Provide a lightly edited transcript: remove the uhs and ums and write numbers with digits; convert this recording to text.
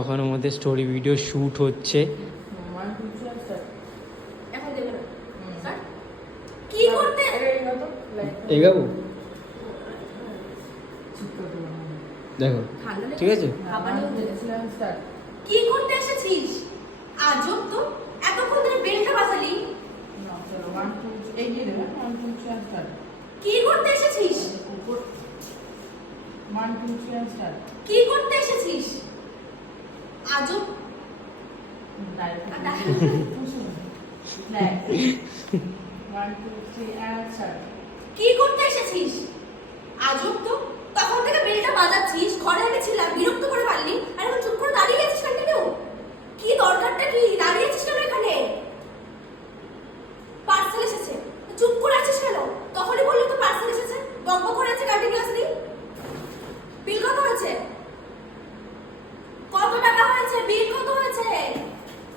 এখন আমাদের story video shoot হচ্ছে। এগাবো দেখো, ঠিক আছে। কি করতে এসেছিস? আজব তো, এতক্ষণ ধরে বেলটা বাজালি। কি করতে এসেছিস? কি করতে এসেছিস? আজব। কি করতে এসেছিস? আজব তো, তখন থেকে বেলটা বাজাচ্ছিস, ঘরে আমি ছিলাম, বিরক্ত করে পারলি, আর এখন চুপ করে দাঁড়িয়ে